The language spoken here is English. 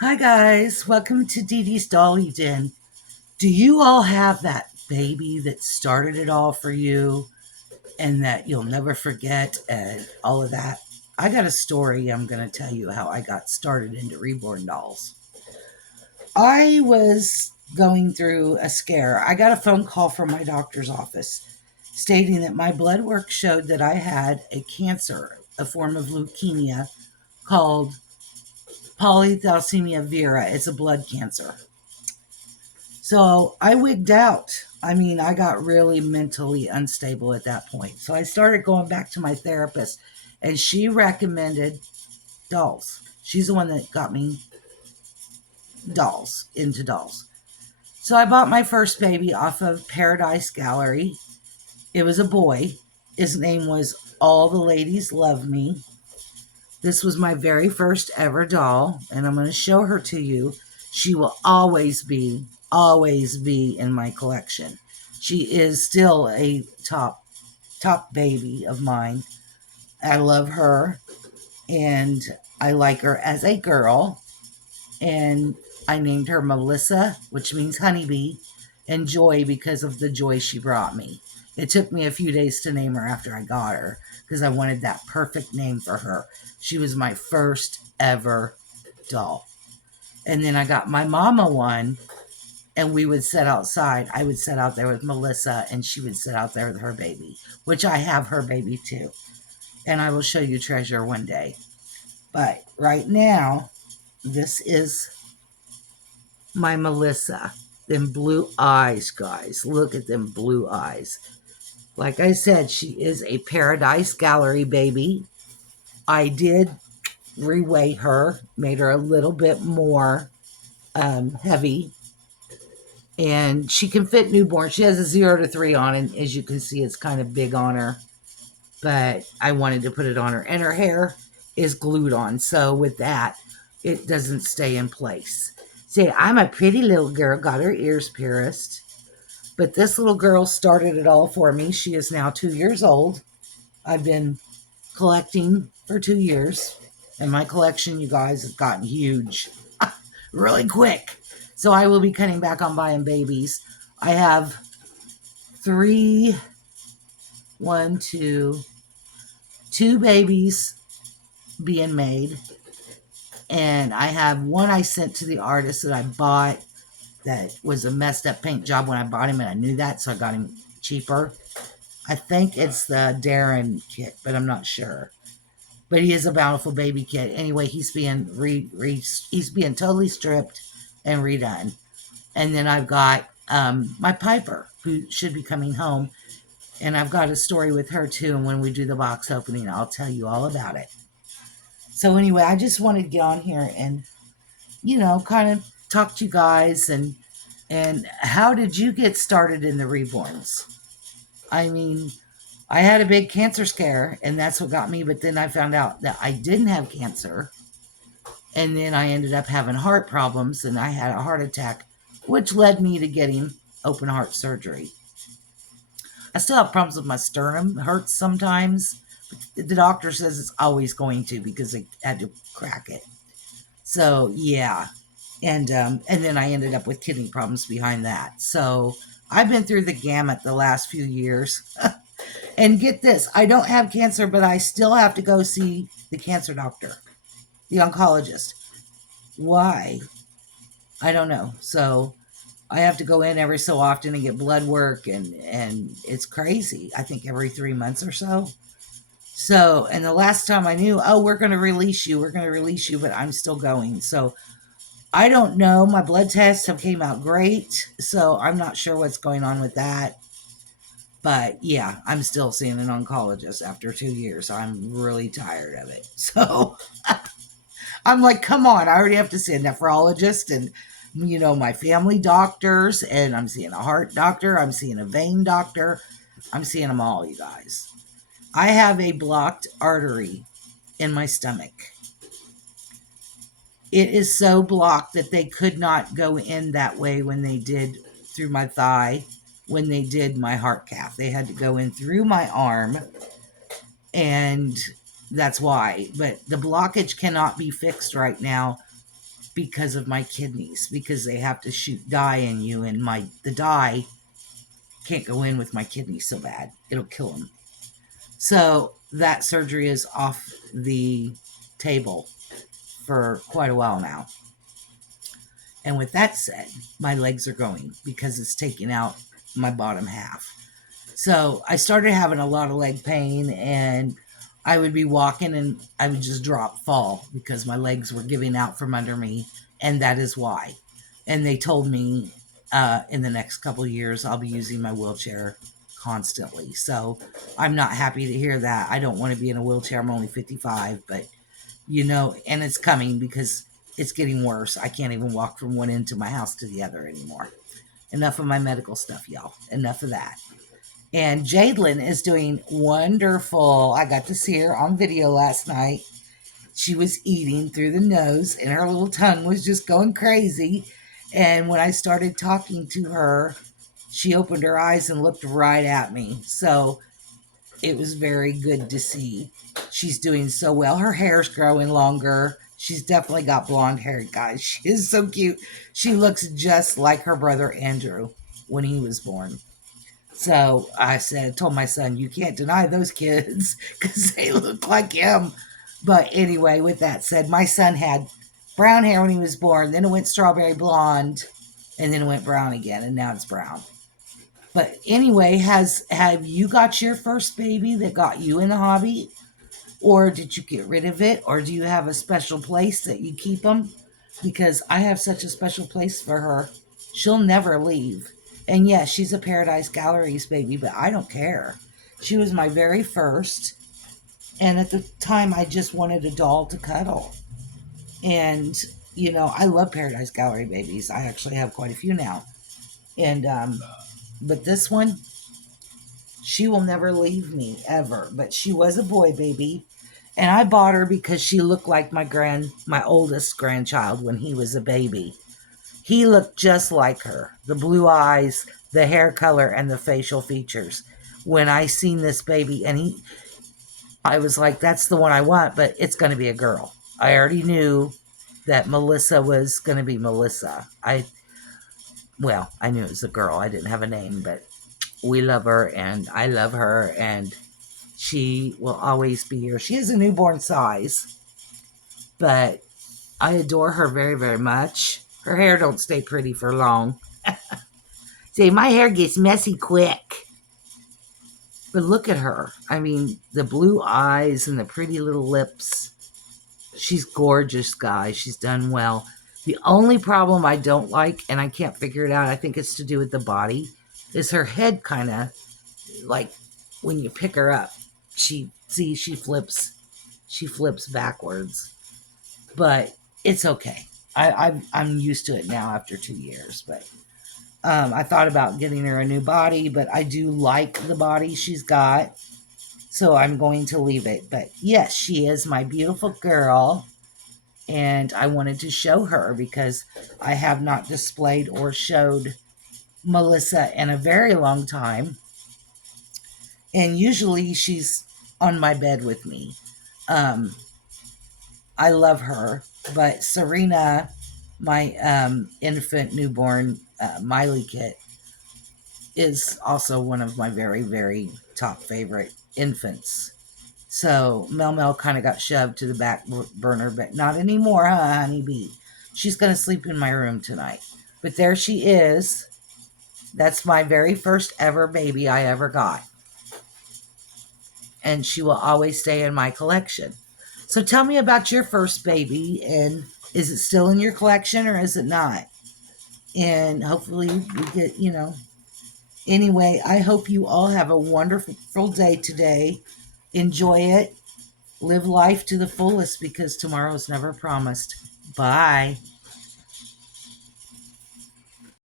Hi guys, welcome to Dee Dee's Dolly Den. Do you all have that baby that started it all for you and that you'll never forget and all of that? I got a story I'm going to tell you how I got started into reborn dolls. I was going through a scare. I got a phone call from my doctor's office stating that my blood work showed that I had a cancer, a form of leukemia called polythalassemia vera. It's a blood cancer. So I wigged out. I mean, I got really mentally unstable at that point. So I started going back to my therapist, and she recommended dolls. She's the one that got me into dolls. So I bought my first baby off of Paradise Gallery. It was a boy. His name was All the Ladies Love Me. This was my very first ever doll, and I'm going to show her to you. She will always be in my collection. She is still a top baby of mine. I love her, and I like her as a girl. And I named her Melissa, which means honeybee, and Joy because of the joy she brought me. It took me a few days to name her after I got her because I wanted that perfect name for her. She was my first ever doll. And then I got my mama one, and we would sit outside. I would sit out there with Melissa, and she would sit out there with her baby, which I have her baby too. And I will show you Treasure one day. But right now, this is my Melissa. Them blue eyes, guys. Look at them blue eyes. Like I said, she is a Paradise Gallery baby. I did reweigh her, made her a little bit more heavy. And she can fit newborn. She has a 0 to 3 on, and as you can see, it's kind of big on her. But I wanted to put it on her. And her hair is glued on. So with that, it doesn't stay in place. See, I'm a pretty little girl, got her ears pierced. But this little girl started it all for me. She is now 2 years old. I've been collecting for 2 years. And my collection, you guys, has gotten huge really quick. So I will be cutting back on buying babies. I have three, one, two babies being made. And I have one I sent to the artist that I bought that was a messed up paint job when I bought him, and I knew that, so I got him cheaper. I think it's the Darren kit, but I'm not sure. But he is a Bountiful Baby kit. Anyway, he's being he's being totally stripped and redone. And then I've got my Piper, who should be coming home, and I've got a story with her too. And when we do the box opening, I'll tell you all about it. So anyway, I just wanted to get on here and kind of talk to you guys and how did you get started in the reborns? I mean, I had a big cancer scare, and that's what got me. But then I found out that I didn't have cancer, and then I ended up having heart problems, and I had a heart attack, which led me to getting open heart surgery. I still have problems with my sternum; it hurts sometimes. But the doctor says it's always going to because they had to crack it. So yeah, and then I ended up with kidney problems behind that. So I've been through the gamut the last few years. And get this, I don't have cancer, but I still have to go see the cancer doctor, the oncologist. Why? I don't know. So I have to go in every so often and get blood work, and it's crazy. I think every 3 months or so. So, and the last time I knew, oh, we're going to release you, but I'm still going. So I don't know. My blood tests have came out great, so I'm not sure what's going on with that. But yeah, I'm still seeing an oncologist after 2 years. I'm really tired of it. So I'm like, come on, I already have to see a nephrologist and, my family doctors, and I'm seeing a heart doctor, I'm seeing a vein doctor, I'm seeing them all, you guys. I have a blocked artery in my stomach. It is so blocked that they could not go in that way when they did through my thigh, when they did my heart cath. They had to go in through my arm, and that's why. But the blockage cannot be fixed right now because of my kidneys, because they have to shoot dye in you, and the dye can't go in with my kidneys so bad. It'll kill them. So that surgery is off the table for quite a while now. And with that said, my legs are going because it's taking out my bottom half. So I started having a lot of leg pain, and I would be walking and I would just fall because my legs were giving out from under me. And that is why. And they told me in the next couple of years, I'll be using my wheelchair constantly. So I'm not happy to hear that. I don't want to be in a wheelchair. I'm only 55, but and it's coming because it's getting worse. I can't even walk from one end to my house to the other anymore. Enough of my medical stuff, y'all. Enough of that. And Jadelyn is doing wonderful. I got to see her on video last night. She was eating through the nose, and her little tongue was just going crazy. And when I started talking to her, she opened her eyes and looked right at me. So it was very good to see. She's doing so well. Her hair's growing longer. She's definitely got blonde hair, guys. She is so cute. She looks just like her brother Andrew when he was born. So I told my son, you can't deny those kids because they look like him. But anyway, with that said, my son had brown hair when he was born. Then it went strawberry blonde, and then it went brown again, and now it's brown. But anyway, have you got your first baby that got you in the hobby? Or did you get rid of it? Or do you have a special place that you keep them? Because I have such a special place for her. She'll never leave. And yes, she's a Paradise Galleries baby, but I don't care. She was my very first. And at the time, I just wanted a doll to cuddle. And, I love Paradise Gallery babies. I actually have quite a few now. And, but this one, she will never leave me, ever. But she was a boy baby. And I bought her because she looked like my oldest grandchild when he was a baby. He looked just like her. The blue eyes, the hair color, and the facial features. When I seen this baby, and I was like, that's the one I want, but it's going to be a girl. I already knew that Melissa was going to be Melissa. I knew it was a girl. I didn't have a name, but we love her, and I love her, and she will always be here. She is a newborn size, but I adore her very, very much. Her hair don't stay pretty for long. See, my hair gets messy quick. But look at her. I mean, the blue eyes and the pretty little lips. She's gorgeous, guys. She's done well. The only problem I don't like, and I can't figure it out, I think it's to do with the body, is her head kind of, like, when you pick her up, she flips backwards. But it's okay. I'm used to it now after 2 years. But I thought about getting her a new body, but I do like the body she's got. So I'm going to leave it. But yes, she is my beautiful girl. And I wanted to show her because I have not displayed or showed Melissa in a very long time. And usually she's on my bed with me. I love her. But Serena, my infant newborn Miley kit, is also one of my very, very top favorite infants. So Mel kind of got shoved to the back burner, but not anymore, huh, honeybee? She's going to sleep in my room tonight. But there she is. That's my very first ever baby I ever got. And she will always stay in my collection. So tell me about your first baby, and is it still in your collection or is it not? And hopefully we get, Anyway, I hope you all have a wonderful day today. Enjoy it. Live life to the fullest because tomorrow is never promised. Bye.